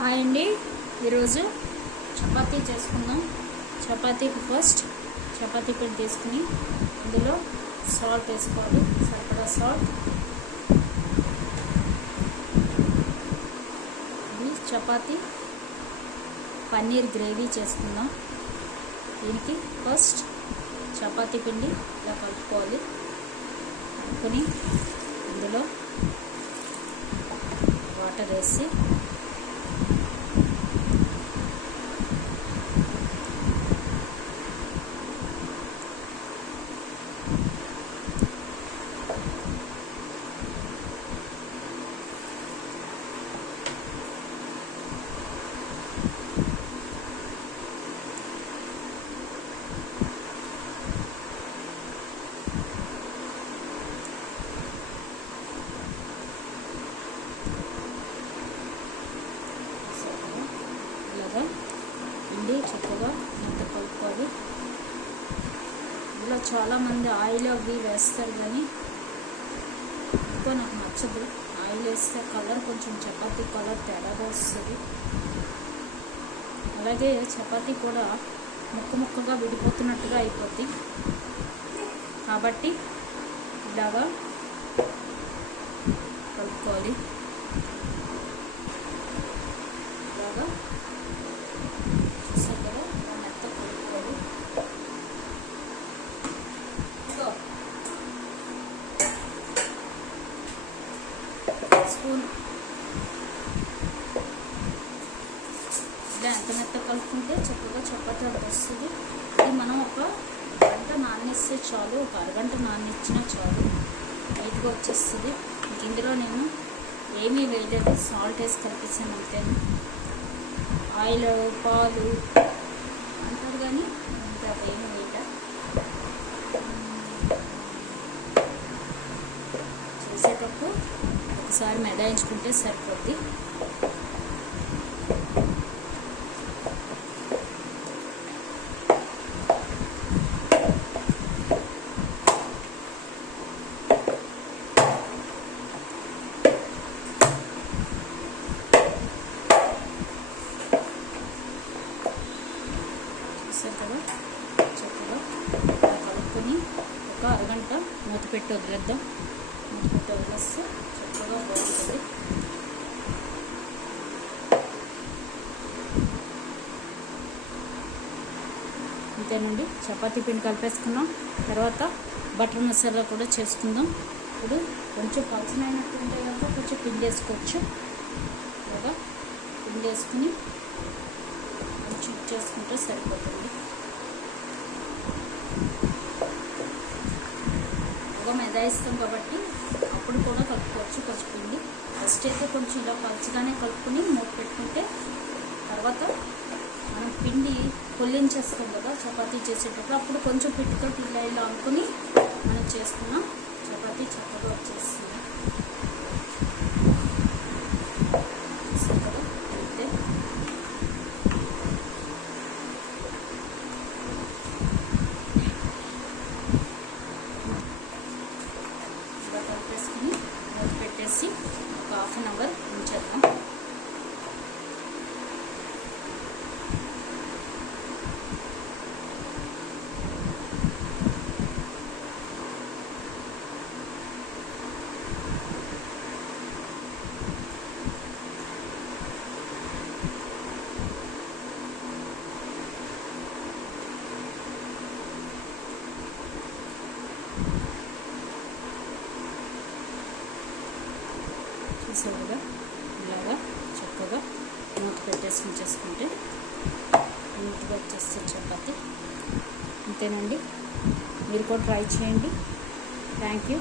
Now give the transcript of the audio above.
Hi అండి, ఈరోజు చపాతీ చేసుకుందాం. చపాతీకి ఫస్ట్ చపాతీ పిండి తీసుకుని ఇందులో సాల్ట్ వేసుకోవాలి, సరిపడా సాల్ట్. ఇది చపాతీ పన్నీర్ గ్రేవీ చేసుకుందాం. దీనికి ఫస్ట్ చపాతీ పిండి ఇలా కలుపుకోవాలి. కలుపుకొని ఇందులో వాటర్ వేసి పిండి చక్కగా ఎంత కలుపుకోవాలి. ఇలా చాలామంది ఆయిల్ అవి వేస్తారు, కానీ ఇంకా నాకు నచ్చదు. ఆయిల్ వేస్తే కలర్ కొంచెం చపాతీ కలర్ తేడాగా వస్తుంది. అలాగే చపాతీ కూడా ముక్క ముక్కగా విడిపోతున్నట్టుగా అయిపోద్ది. కాబట్టి ఇలాగా కలుపుకోవాలి. ఇలాగా స్పూన్ ఇలా ఎంత మెత్త కలుపుకుంటే చక్కగా చపాతీ అంత వస్తుంది. ఇది మనం ఒక గంట నానేస్తే చాలు, ఒక అరగంట నానిచ్చినా చాలు, నీట్గా వచ్చేస్తుంది. ఇందులో నేను ఏమీ వేయలేదు, సాల్ట్ వేసి కలిపేసాను అంతే. ఆయిల్ పాలు అంటారు కానీ అంత ఏమీ వేయట. చేసేటప్పుడు ఒకసారి మెదాయించుకుంటే సరిపోద్ది. కదా చక్కగా కలుపుకొని ఒక అరగంట మూత పెట్టి వదిలేద్దాం. మూత పెట్టి వదిలేస్తే చక్కగా బాగుంటుంది. అంతేనండి, చపాతీ పిండి కలిపేసుకున్నాం. తర్వాత బటర్ మసాలా కూడా చేసుకుందాం. ఇప్పుడు కొంచెం పలచనైనట్టు ఉంటే కనుక కొంచెం పిండి వేసుకోవచ్చు. అలాగా పిండి వేసుకుని కొంచెం చేసుకుంటే సరిపోతుంది. బాగా మెదాయిస్తాం కాబట్టి అప్పుడు కూడా కలుపుకోవచ్చు కొంచెం పిండి. ఫస్ట్ అయితే కొంచెం ఇలా పలచగానే కలుపుకొని మూత పెట్టుకుంటే తర్వాత మనం పిండి పొల్లించేస్తాం కదా చపాతీ చేసేటప్పుడు, అప్పుడు కొంచెం పిట్టుతో ఇలా ఇలా అనుకుని మనం చేసుకున్నాం చపాతీ చక్కగా వచ్చేస్తుంది. కదా అయితే ఇలా కలిపేసుకుని మూత పెట్టేసి ఒక హాఫ్ అన్ అవర్ ఉంచేద్దాం. చూసారుగా ఇలాగా చక్కగా మూత పెట్టేసి ఉంచేసుకుంటే నీట్గా వచ్చేస్తుంది చపాతీ. అంతేనండి, మీరు కూడా ట్రై చేయండి. Thank you.